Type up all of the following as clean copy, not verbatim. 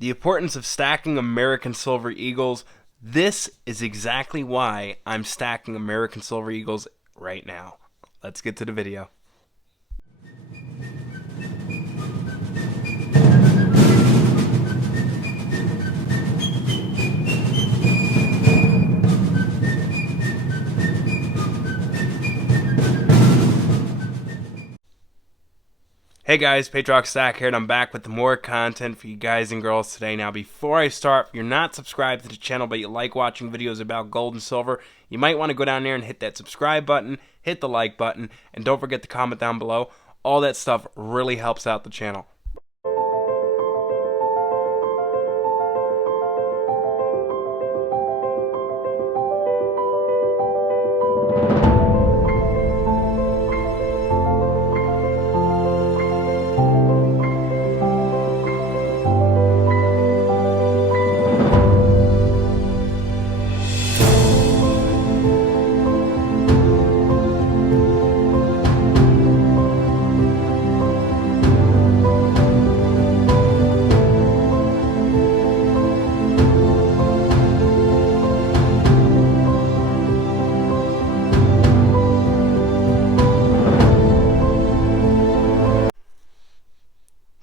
The importance of stacking American Silver Eagles. This is exactly why I'm stacking American Silver Eagles right now. Let's get to the video. Hey guys, Patrioticstacker here, and I'm back with more content for you guys and girls today. Now, before I start, if you're not subscribed to the channel but you like watching videos about gold and silver, you might want to go down there and hit that subscribe button, hit the like button, and don't forget to comment down below. All that stuff really helps out the channel.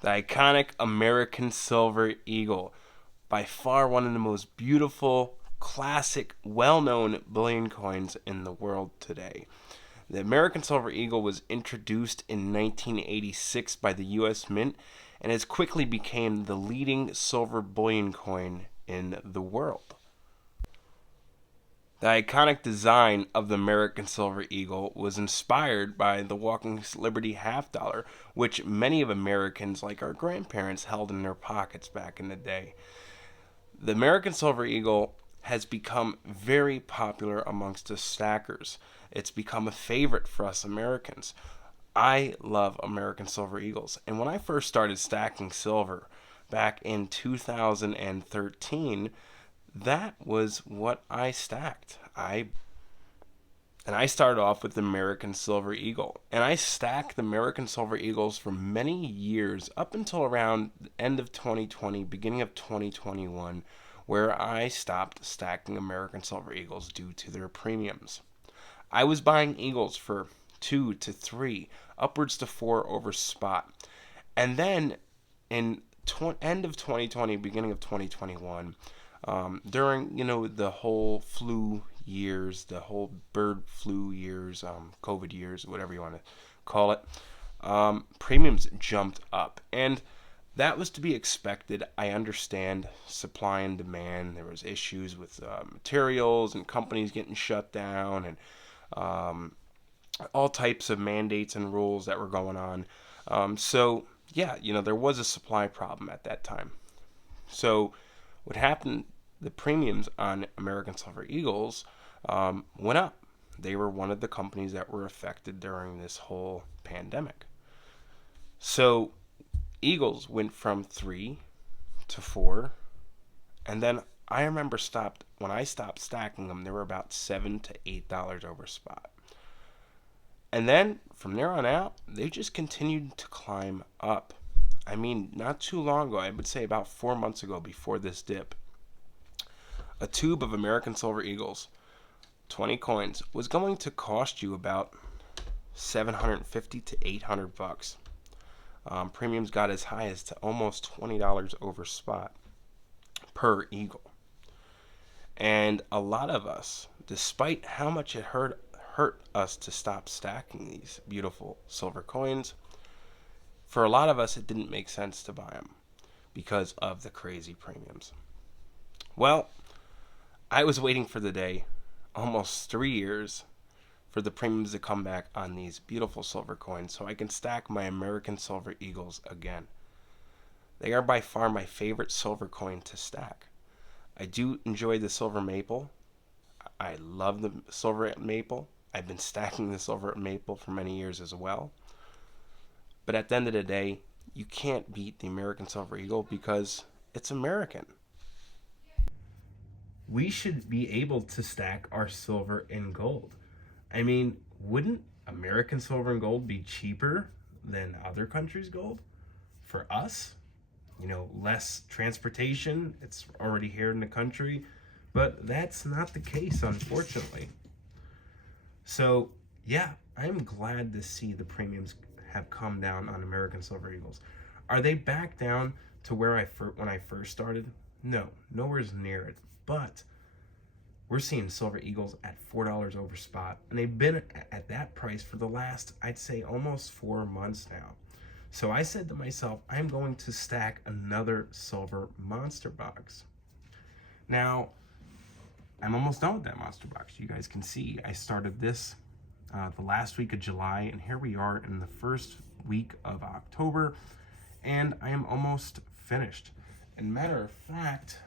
The iconic American Silver Eagle, by far one of the most beautiful, classic, well-known bullion coins in the world today. The American Silver Eagle was introduced in 1986 by the U.S. Mint and has quickly become the leading silver bullion coin in the world. The iconic design of the American Silver Eagle was inspired by the Walking Liberty half dollar, which many of Americans, like our grandparents, held in their pockets back in the day. The American Silver Eagle has become very popular amongst us stackers. It's become a favorite for us Americans. I love American Silver Eagles, and when I first started stacking silver back in 2013, that was what I stacked. I started off with the American Silver Eagle, and I stacked the American Silver Eagles for many years up until around the end of 2020, beginning of 2021, where I stopped stacking American Silver Eagles due to their premiums. I was buying Eagles for 2 to 3, upwards to 4 over spot, and then in end of 2020, beginning of 2021. During the whole flu years, the whole bird flu years, COVID years, whatever you want to call it, premiums jumped up, and that was to be expected. I understand supply and demand. There was issues with materials and companies getting shut down, and all types of mandates and rules that were going on. So yeah, there was a supply problem at that time. So what happened, the premiums on American Silver Eagles went up. They were one of the companies that were affected during this whole pandemic. So Eagles went from 3 to 4, and then I remember when I stopped stacking them, they were about $7 to $8 over spot. And then from there on out, they just continued to climb up. I mean, not too long ago, I would say about 4 months ago, before this dip, a tube of American Silver Eagles, 20 coins, was going to cost you about $750 to $800. Premiums got as high as to almost $20 over spot per Eagle. And a lot of us, despite how much it hurt us to stop stacking these beautiful silver coins, for a lot of us, it didn't make sense to buy them because of the crazy premiums. Well, I was waiting for the day, almost 3 years, for the premiums to come back on these beautiful silver coins so I can stack my American Silver Eagles again. They are by far my favorite silver coin to stack. I do enjoy the silver maple. I love the silver maple. I've been stacking the silver maple for many years as well. But at the end of the day, you can't beat the American Silver Eagle because it's American. We should be able to stack our silver and gold. I mean, wouldn't American silver and gold be cheaper than other countries' gold? For us, less transportation. It's already here in the country, but that's not the case, unfortunately. So, yeah, I'm glad to see the premiums have come down on American Silver Eagles. Are they back down to where when I first started? No, nowhere near it. But we're seeing Silver Eagles at $4 over spot, and they've been at that price for the last, I'd say, almost 4 months now. So I said to myself, I'm going to stack another silver monster box. Now, I'm almost done with that monster box. You guys can see I started this the last week of July, and here we are in the first week of October, and I am almost finished. And matter of fact,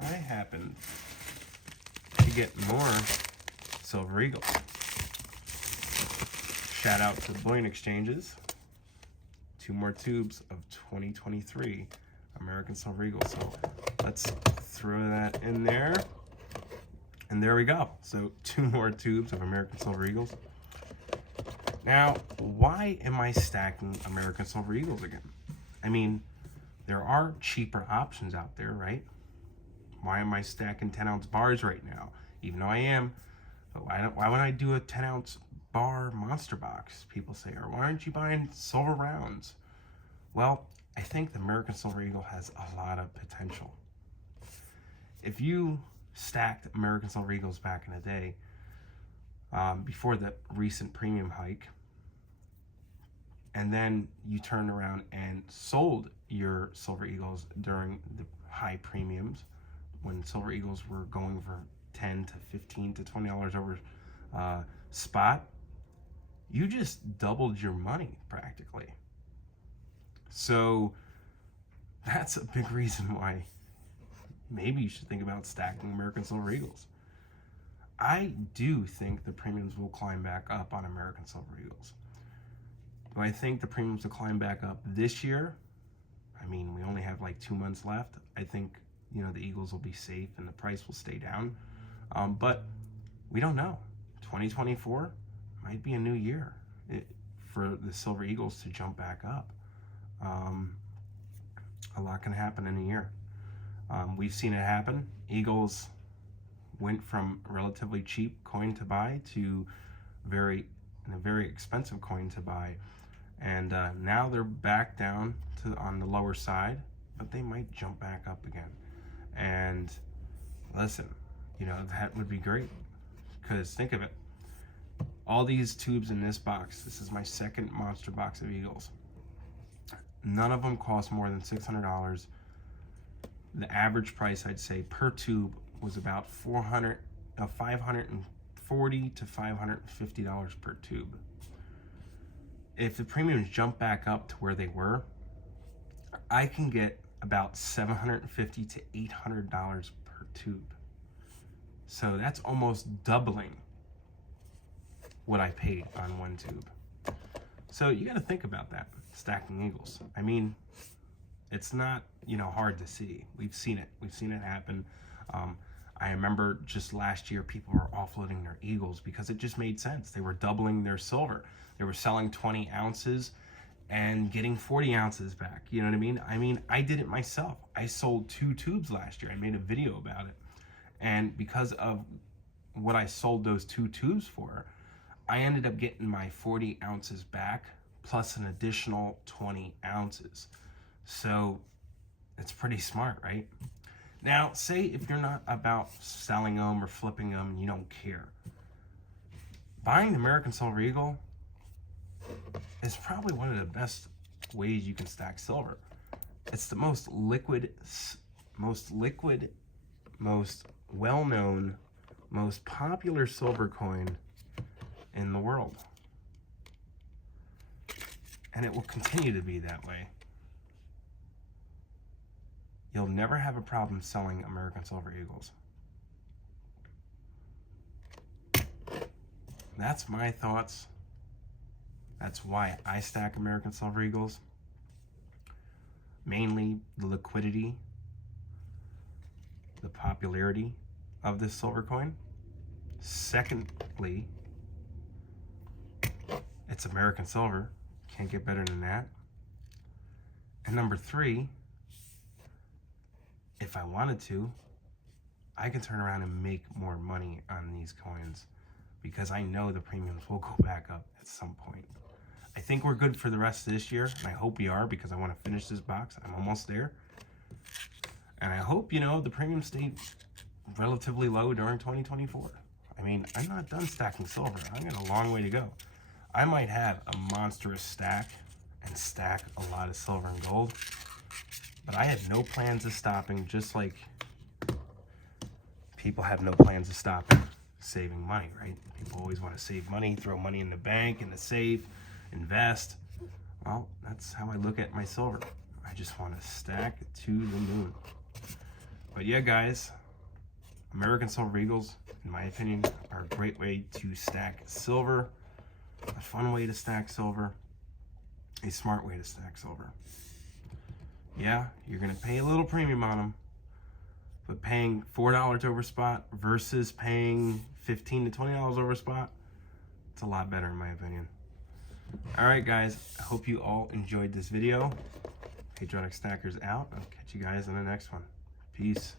I happened to get more Silver Eagles. Shout out to Bullion exchanges. 2 more tubes of 2023 American Silver Eagles. So let's throw that in there. And there we go. So 2 more tubes of American Silver Eagles. Now, why am I stacking American Silver Eagles again? I mean, there are cheaper options out there, right? Why am I stacking 10-ounce bars right now? Even though I am, why would I do a 10-ounce bar monster box? People say, or why aren't you buying silver rounds? Well, I think the American Silver Eagle has a lot of potential. If you stacked American Silver Eagles back in the day, before the recent premium hike, and then you turned around and sold your Silver Eagles during the high premiums, when Silver Eagles were going for $10 to $15 to $20 over spot, you just doubled your money practically. So that's a big reason why maybe you should think about stacking American Silver Eagles. I do think the premiums will climb back up on American Silver Eagles. Do I think the premiums will climb back up this year? I mean, we only have like 2 months left. I think, the Eagles will be safe and the price will stay down. But we don't know. 2024 might be a new year for the Silver Eagles to jump back up. A lot can happen in a year. We've seen it happen. Eagles went from relatively cheap coin to buy to a very expensive coin to buy. And now they're back down on the lower side, but they might jump back up again. And listen, that would be great, because think of it. All these tubes in this box, this is my second monster box of Eagles. None of them cost more than $600. The average price, I'd say, per tube was about $540 to $550 per tube. If the premiums jump back up to where they were, I can get about $750 to $800 per tube. So that's almost doubling what I paid on one tube. So you got to think about that, stacking Eagles. I mean, it's not, hard to see. We've seen it happen. I remember just last year, people were offloading their Eagles because it just made sense. They were doubling their silver. They were selling 20 ounces and getting 40 ounces back. You know what I mean? I mean, I did it myself. I sold 2 tubes last year. I made a video about it. And because of what I sold those 2 tubes for, I ended up getting my 40 ounces back plus an additional 20 ounces. So it's pretty smart, right? Now, say if you're not about selling them or flipping them and you don't care, buying the American Silver Eagle is probably one of the best ways you can stack silver. It's the most liquid, most well-known, most popular silver coin in the world. And it will continue to be that way. You'll never have a problem selling American Silver Eagles. That's my thoughts. That's why I stack American Silver Eagles. Mainly the liquidity, the popularity of this silver coin. Secondly, it's American silver. Can't get better than that. And number 3, if I wanted to, I can turn around and make more money on these coins because I know the premiums will go back up at some point. I think we're good for the rest of this year, and I hope we are because I want to finish this box. I'm almost there. And I hope, you know, the premiums stay relatively low during 2024. I mean, I'm not done stacking silver. I got a long way to go. I might have a monstrous stack and stack a lot of silver and gold, but I have no plans of stopping, just like people have no plans of stopping saving money, right? People always want to save money, throw money in the bank, in the safe, invest. Well, that's how I look at my silver. I just want to stack to the moon. But yeah, guys, American Silver Eagles, in my opinion, are a great way to stack silver, a fun way to stack silver, a smart way to stack silver. Yeah, you're going to pay a little premium on them, but paying $4 over spot versus paying $15 to $20 over spot, it's a lot better in my opinion. All right, guys, I hope you all enjoyed this video. Patriotic Stackers out. I'll catch you guys in the next one. Peace.